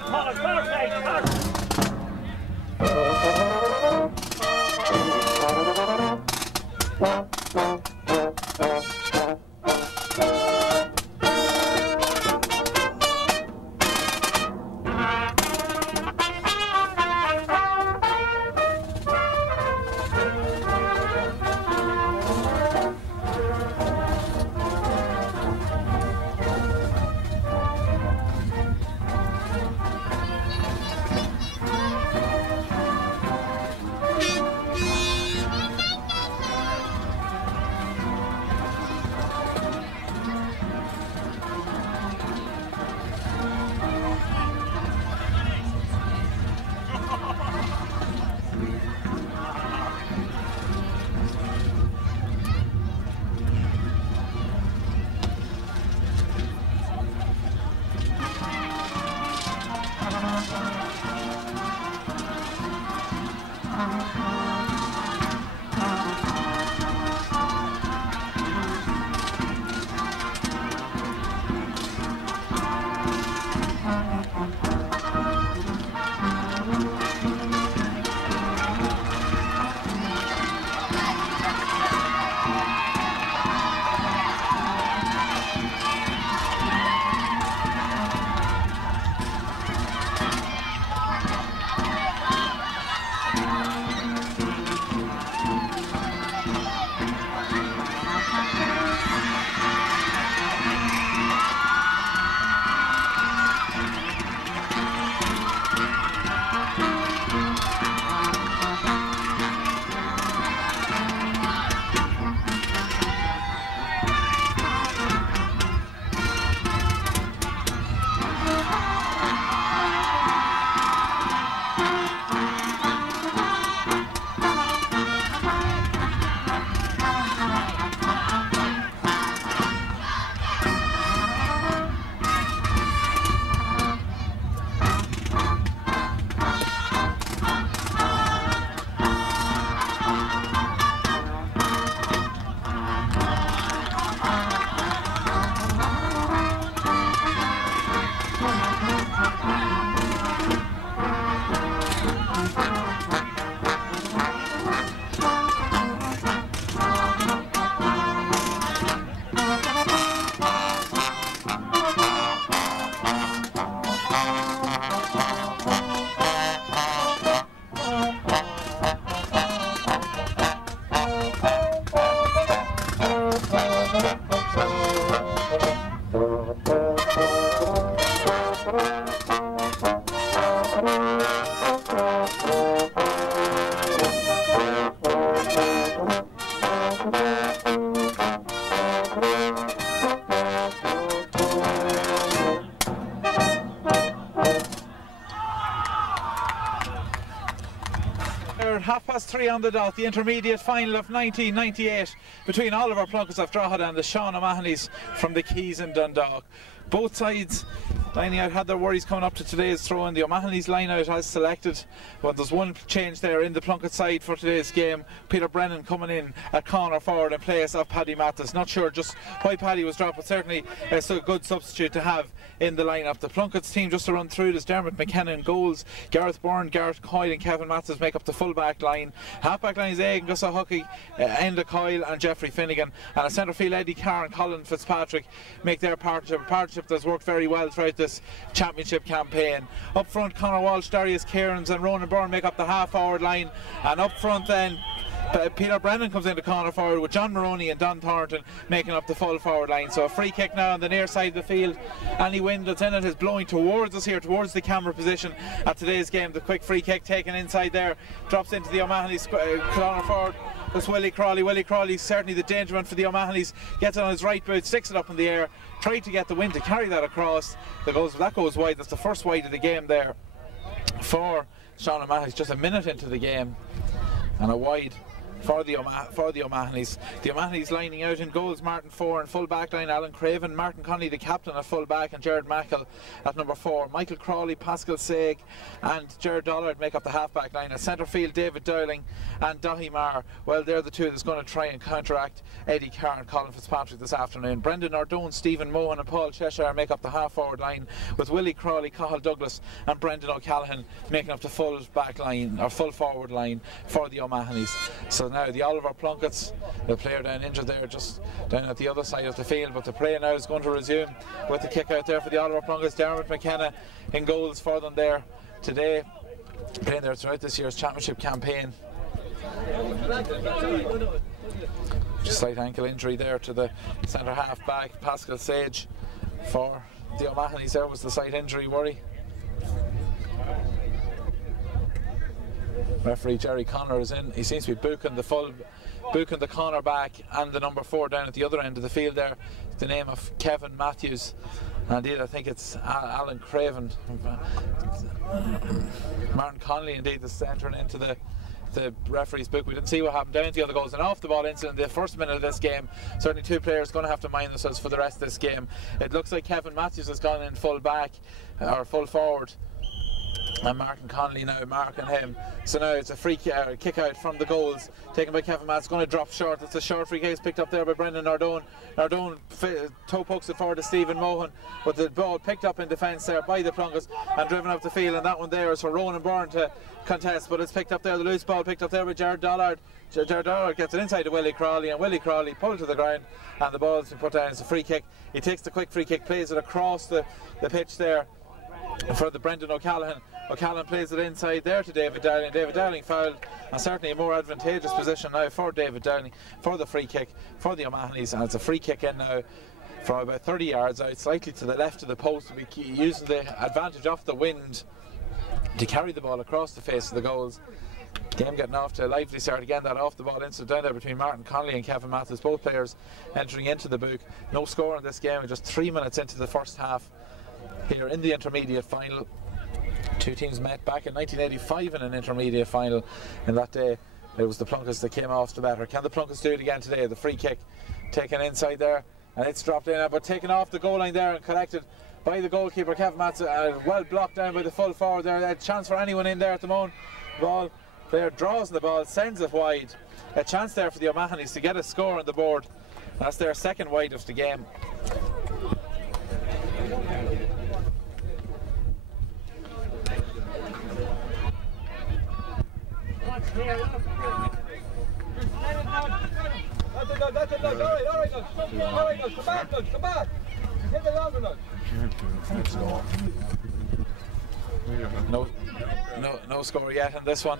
side, Paul, far side, far. Half past 3 on the dot, the intermediate final of 1998 between Oliver Plunkett's of Drogheda and the Sean O'Mahony's from the Keys in Dundalk. Both sides lining out had their worries coming up to today's throw-in. The O'Mahony's line out has selected, but there's one change there in the Plunkett side for today's game. Peter Brennan coming in at corner forward in place of Paddy Mathis. Not sure just why Paddy was dropped, but certainly it's a good substitute to have in the lineup. The Plunkett's team, just to run through this: Dermot McKenna in goals, Gareth Byrne, Gareth Coyle and Kevin Mathis make up the full back line. Half back line is Aidan Gus O'Huckey, Enda Coyle and Jeffrey Finnegan, and a centre field Eddie Carr and Colin Fitzpatrick make their partnership that's worked very well throughout this championship campaign. Up front, Conor Walsh, Darius Cairns and Ronan Byrne make up the half forward line, and up front then Peter Brennan comes into corner forward with John Maroney and Don Thornton making up the full forward line. So a free kick now on the near side of the field. Any wind that's in it is blowing towards us here, towards the camera position at today's game. The quick free kick taken inside there, drops into the O'Mahony's corner forward. That's Willie Crawley. Willie Crawley, certainly the danger man for the O'Mahony's, gets it on his right boot, sticks it up in the air, tried to get the wind to carry that across. That goes wide. That's the first wide of the game there for Sean O'Mahony's. Just a minute into the game, and a wide for the O'Mahonys. The O'Mahonys lining out in goals: Martin Foran, full back line, Alan Craven, Martin Connolly the captain at full back, and Jared Mackle at number 4. Michael Crawley, Pascal Saig and Jared Dollard make up the half back line. At centre field, David Dowling and Dahi Marr. Well, they're the two that's going to try and counteract Eddie Carr and Colin Fitzpatrick this afternoon. Brendan Nardone, Stephen Mohan and Paul Cheshire make up the half forward line, with Willie Crawley, Cathal Douglas and Brendan O'Callaghan making up the full back line or full forward line for the O'Mahonys. So now the Oliver Plunketts, the player down injured there just down at the other side of the field, but the play now is going to resume with the kick out there for the Oliver Plunketts. Dermot McKenna in goals for them there today, playing there throughout this year's championship campaign. Just slight ankle injury there to the centre half back Pascal Sage for the O'Mahonys. There was the slight injury worry. Referee Jerry Connor is in. He seems to be booking the corner back and the number 4 down at the other end of the field there. The name of Kevin Matthews. Indeed, I think it's Alan Craven. Martin Connolly indeed is entering into the referee's book. We didn't see what happened down to the other goals. An off the ball incident in the first minute of this game. Certainly 2 players going to have to mind themselves for the rest of this game. It looks like Kevin Matthews has gone in full back or full forward, and Martin Connolly now marking him. So now it's a free kick out from the goals taken by Kevin Matthews. It's going to drop short. It's a short free kick. It's picked up there by Brendan Nardone. Nardone toe pokes it forward to Stephen Mohan, but the ball picked up in defence there by the Plunketts and driven up the field, and that one there is for Ronan Byrne to contest, but it's picked up there, the loose ball picked up there by Jared Dollard. Jared Dollard gets it inside to Willie Crawley, and Willie Crawley pulled it to the ground, and the ball's been put down. It's a free kick. He takes the quick free kick, plays it across the pitch there for the Brendan O'Callaghan. O'Callaghan plays it inside there to David Dowling. David Dowling fouled, and certainly a more advantageous position now for David Dowling for the free kick for the O'Mahonys, and it's a free kick in now from about 30 yards out, slightly to the left of the post. We'll be using the advantage of the wind to carry the ball across the face of the goals. Game getting off to a lively start again. That off the ball incident down there between Martin Connolly and Kevin Matthews, both players entering into the book. No score in this game. We're just 3 minutes into the first half here in the intermediate final. 2 teams met back in 1985 in an intermediate final. In that day it was the Plunketts that came off the better. Can the Plunketts do it again today? The free kick taken inside there, and it's dropped in, but taken off the goal line there and collected by the goalkeeper Kevin Matthews, well blocked down by the full forward there. A chance for anyone in there at the moment. Ball player draws the ball, sends it wide. A chance there for the O'Mahonys to get a score on the board. That's their second wide of the game. Come back. Hit the longer nudge. No score yet in this one.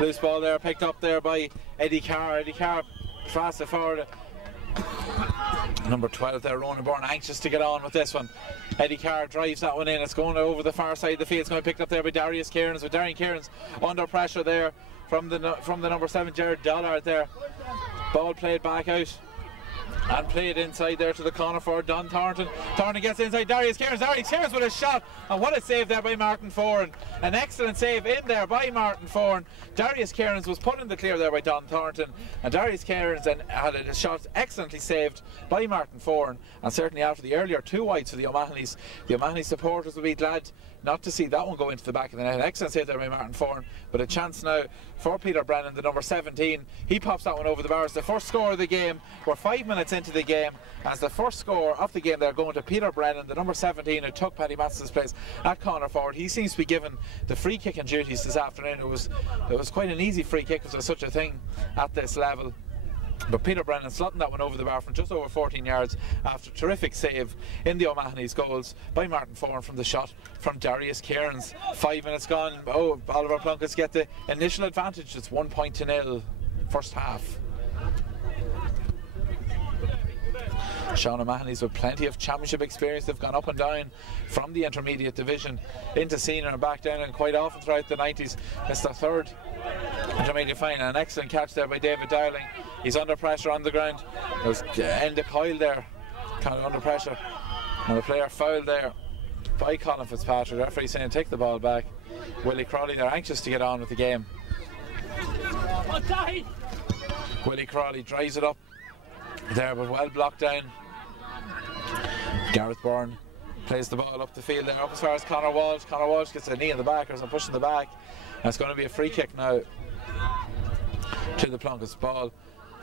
Loose ball there, picked up there by Eddie Carr. Eddie Carr fast forward. Number 12 there, Ronan Byrne, anxious to get on with this one. Eddie Carr drives that one in. It's going over the far side of the field. It's going to be picked up there by Darius Cairns, with Darian Cairns under pressure there from the number 7 Jared Dollard there. Ball played back out and played inside there to the corner for Don Thornton. Thornton gets inside Darius Cairns. Darius Cairns with a shot, and what a save there by Martin Foran. An excellent save in there by Martin Foran. Darius Cairns was put in the clear there by Don Thornton, and Darius Cairns then had a shot excellently saved by Martin Foran. And certainly after the earlier 2 wides for the O'Mahonys supporters will be glad not to see that one go into the back of the net. An excellent save there by Martin Foran, but a chance now for Peter Brennan, the number 17. He pops that one over the bars. The first score of the game. We're 5 minutes into the game, as the first score of the game they're going to Peter Brennan, the number 17, who took Paddy Matson's place at corner forward. He seems to be given the free kicking duties this afternoon. It was quite an easy free kick if there's such a thing at this level. But Peter Brennan slotting that one over the bar from just over 14 yards after a terrific save in the O'Mahony's goals by Martin Foran from the shot from Darius Cairns. 5 minutes gone. Oliver Plunketts get the initial advantage. It's 1-0 first half. Sean O'Mahony's with plenty of championship experience. They've gone up and down from the intermediate division into senior and back down, and quite often throughout the 90s. It's their third intermediate final. An excellent catch there by David Dowling. He's under pressure on the ground. There's Enda Coyle there, kind of under pressure, and the player fouled there by Colin Fitzpatrick. The referee saying take the ball back. Willie Crawley, they're anxious to get on with the game. Willie Crawley drives it up there, but well blocked down. Gareth Byrne plays the ball up the field there, up as far as Conor Walsh. Conor Walsh gets a knee in the back or some push in the back. And it's going to be a free kick now to the Plunkets. Ball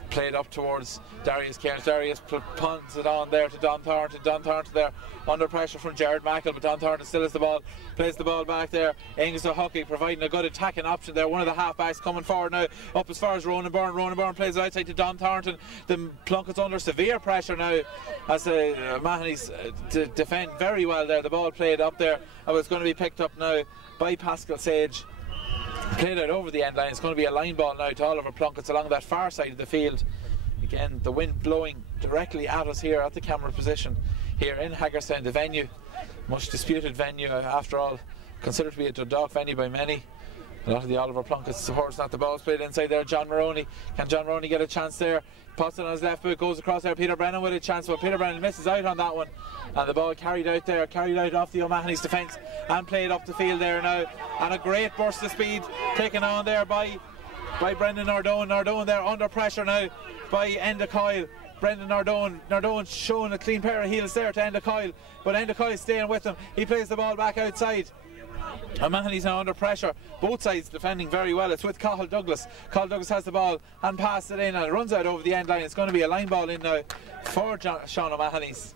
played up towards Darius Cairns. Darius punts it on there to Don Thornton. Don Thornton there under pressure from Jared Mackle, but Don Thornton still has the ball, plays the ball back there. Angus O'Huckey providing a good attacking option there. One of the half-backs coming forward now up as far as Ronan Byrne. Ronan Byrne plays it outside to Don Thornton. The Plunkets under severe pressure now as the Mahonys defend very well there. The ball played up there and it's going to be picked up now by Pascal Sage. Played out over the end line. It's going to be a line ball now to Oliver Plunkets along that far side of the field. Again, the wind blowing directly at us here at the camera position here in Hagerstown, the venue, much disputed venue after all, considered to be a Dundalk venue by many. A lot of the Oliver Plunkett supporters. Not the ball's played inside there. John Maroney. Can John Maroney get a chance there? Pots it on his left boot, goes across there. Peter Brennan with a chance, but Peter Brennan misses out on that one. And the ball carried out there, carried out off the O'Mahony's defence and played up the field there now. And a great burst of speed taken on there by Brendan Nardone. Nardone there under pressure now by Enda Coyle. Brendan Nardone showing a clean pair of heels there to Enda Coyle, but Enda Coyle staying with him. He plays the ball back outside. O'Mahony's now under pressure, both sides defending very well. It's with Cathal Douglas. Cathal Douglas has the ball and passes it in, and it runs out over the end line. It's going to be a line ball in now for Sean O'Mahony's.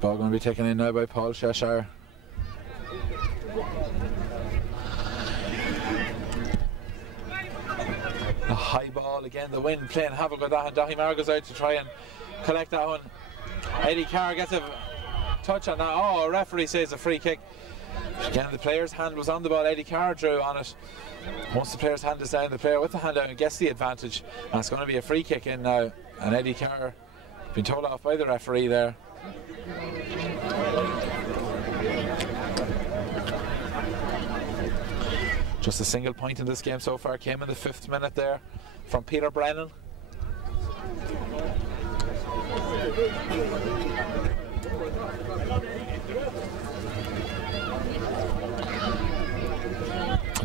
Ball going to be taken in now by Paul Cheshire. A high ball again, the wind playing havoc with that, and Dahi Mar goes out to try and collect that one. Eddie Carr gets a touch on that. Oh, a referee says a free kick. Again, the player's hand was on the ball. Eddie Carr drew on it. Once the player's hand is down, the player with the hand down gets the advantage, and it's going to be a free kick in now. And Eddie Carr been told off by the referee there. Just a single point in this game so far came in the 5th minute there from Peter Brennan.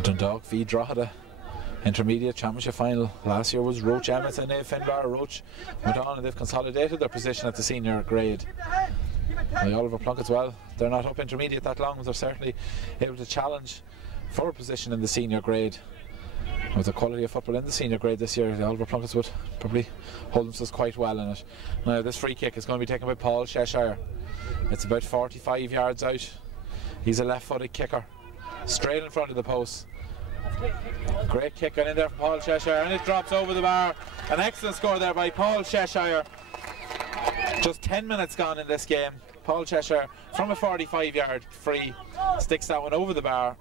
Dundalk v Drogheda intermediate championship final. Last year was Roach Emmett and Finbar. Roach went on and they've consolidated their position at the senior grade. The Oliver Plunkett, well, they're not up intermediate that long, but they're certainly able to challenge for a position in the senior grade. With the quality of football in the senior grade this year, the Oliver Plunkett would probably hold themselves quite well in it. Now this free kick is going to be taken by Paul Cheshire. It's about 45 yards out. He's a left-footed kicker, straight in front of the post. Great kick in there from Paul Cheshire, and it drops over the bar. An excellent score there by Paul Cheshire. Just 10 minutes gone in this game. Paul Cheshire from a 45-yard free sticks that one over the bar.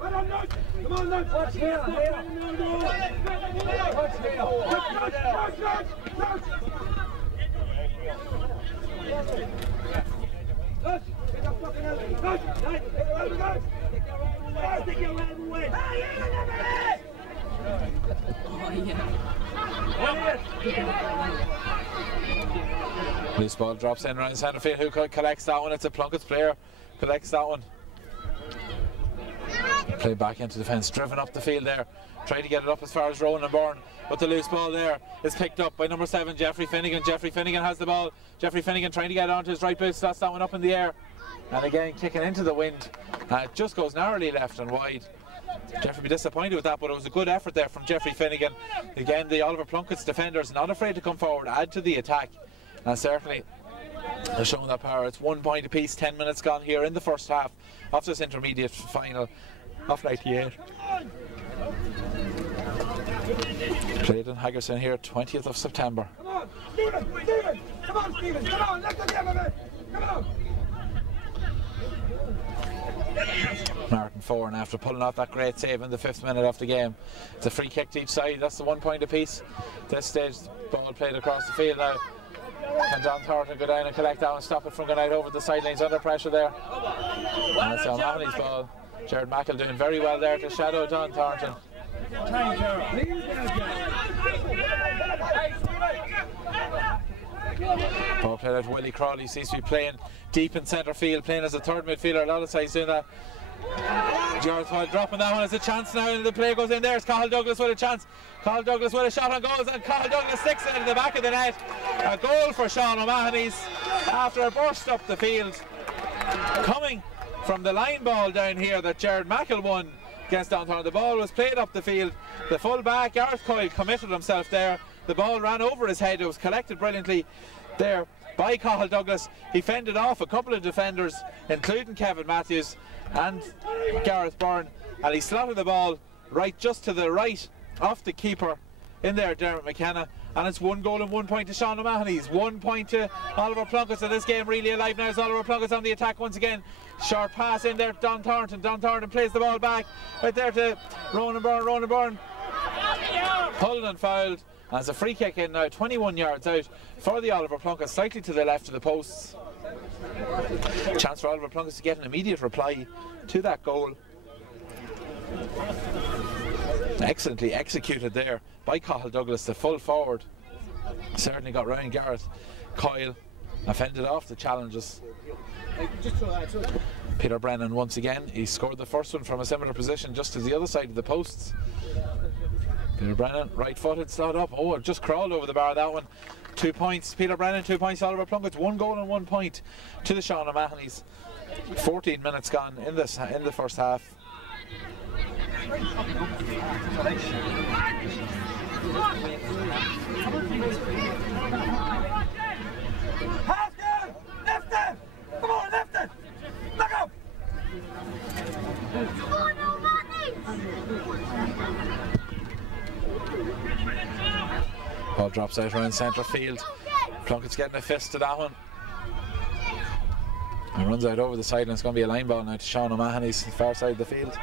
Come on, Nudge. Watch here. Loose ball drops in around centre field. Who collects that one? It's a Plunkett's player. Collects that one. Play back into defence, driven up the field there. Try to get it up as far as Ronan Byrne, but the loose ball there is picked up by number 7, Jeffrey Finnegan. Jeffrey Finnegan has the ball. Jeffrey Finnegan trying to get it onto his right boot, slots that one up in the air, and again kicking into the wind. It just goes narrowly left and wide. Jeffrey will be disappointed with that, but it was a good effort there from Jeffrey Finnegan. Again, the Oliver Plunkett's defenders not afraid to come forward, add to the attack, and certainly they're showing that power. It's 1 point apiece, 10 minutes gone here in the first half of this intermediate final of 98. Played in Hagerstown here, 20th of September. Come on, Stephen! Come on, Stephen! Come on, let the game of it! Come on! Martin Foran, after pulling off that great save in the 5th minute of the game. It's a free kick to each side. That's the 1 point apiece. This stage, ball played across the field now. Can Don Thornton go down and collect that and stop it from going out over the sidelines? Under pressure there. And it's O'Mahony's ball. Jared Mackle doing very well there to shadow Don Thornton. Ball played out to Willie Crawley. Seems to be playing deep in centre field, playing as a third midfielder. A lot of sides doing that. Gareth Hoyle dropping that one. As a chance now, and the play goes in there. It's Cathal Douglas with a chance. Cathal Douglas with a shot on goals, and Cathal Douglas sticks it into the back of the net. A goal for Sean O'Mahony's after a burst up the field, coming from the line ball down here that Jared Mackle won against Downtown. The ball was played up the field. The full back, Gareth Coyle, committed himself there. The ball ran over his head. It was collected brilliantly there by Cathal Douglas. He fended off a couple of defenders, including Kevin Matthews and Gareth Byrne, and he slotted the ball right just to the right of the keeper in there, Dermot McKenna, and it's 1 goal and 1 point to Sean O'Mahony's. 1 point to Oliver Plunkett. So this game really alive now as Oliver Plunkett's on the attack once again. Short pass in there to Don Thornton. Don Thornton plays the ball back right there to Ronan Byrne. Ronan Byrne pulled and fouled. And it's a free kick in now, 21 yards out for the Oliver Plunkett, slightly to the left of the posts. Chance for Oliver Plunkett to get an immediate reply to that goal. Excellently executed there by Cathal Douglas, the full forward. Certainly got round Gareth Coyle and fended off the challenges. Peter Brennan once again, he scored the first one from a similar position just to the other side of the posts. Peter Brennan, right footed, slot up. Oh, it just crawled over the bar, that one. 2 points, Peter Brennan, 2 points, Oliver Plunkett. 1 goal and 1 point to the Sean O'Mahony's. 14 minutes gone in the first half. Half down! Lift it! Come on, lift it! Back up! Come on, O'Mahony! Ball drops out around centre field. Plunkett's getting a fist to that one. And runs out over the side, and it's going to be a line ball now to Sean O'Mahony's far side of the field.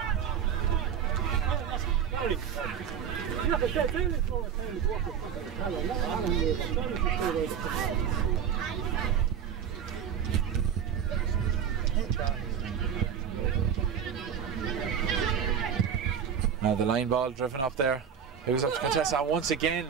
Now the line ball driven up there. Who's up to contest that once again?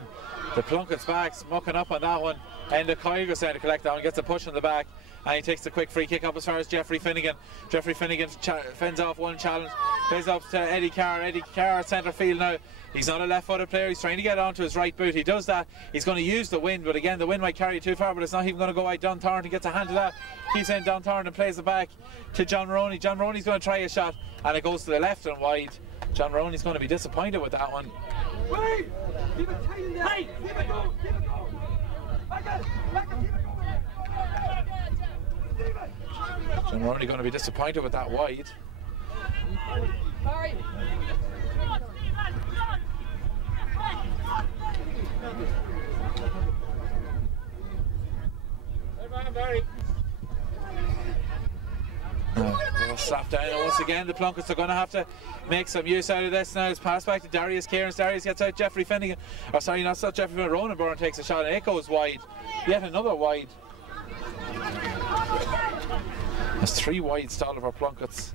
The Plunkett's back, mucking up on that one. And the Coyle goes down to collect that one, gets a push in the back, and he takes the quick free kick up as far as Jeffrey Finnegan. Jeffrey Finnegan fends off one challenge, plays up to Eddie Carr. Eddie Carr at centre field now. He's not a left-footed player, he's trying to get onto his right boot. He does that, he's going to use the wind, but again the wind might carry too far, but it's not even going to go wide. Don Thornton gets a hand to that. Keeps in Don Thornton and plays it back to John Maroney. John Maroney's going to try a shot, and it goes to the left and wide. John Maroney's going to be disappointed with that one. Wait! Keep it tight in there! Keep it going! Keep it going! Back it! Back it! Keep it going! John Maroney going to be disappointed with that wide. They'll slap down, and once again the Plunketts are going to have to make some use out of this now. It's passed back to Darius Kieran. Darius gets out Jeffrey Finnegan. Oh, sorry, not Jeffrey Finnegan. Ronan Byrne takes a shot, and it goes wide. Yet another wide. There's 3 wides to Oliver Plunkett's.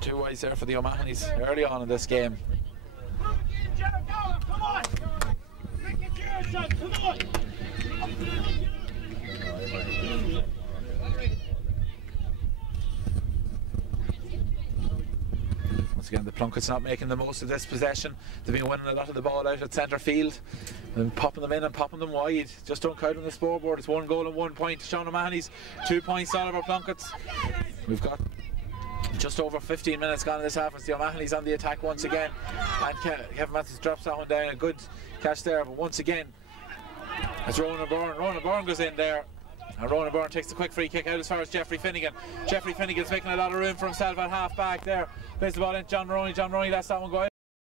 2 wides there for the O'Mahony's early on in this game. Come on! Make it your shot, come on! Once again, the Plunkett's not making the most of this possession. They've been winning a lot of the ball out at centre field and popping them in and popping them wide. Just don't count on the scoreboard. It's 1 goal and 1 point to Sean O'Mahony's. 2 points to Oliver Plunkett's. We've got just over 15 minutes gone in this half as the O'Mahony's on the attack once again. And Kevin Matthews drops that one down. A good catch there, but once again, it's Ronan Byrne. Ronan Byrne goes in there. And Ronan Byrne takes the quick free kick out as far as Jeffrey Finnegan. Jeffrey Finnegan's making a lot of room for himself at half back there. Plays the ball in John Maroney. John Maroney lets that one go out.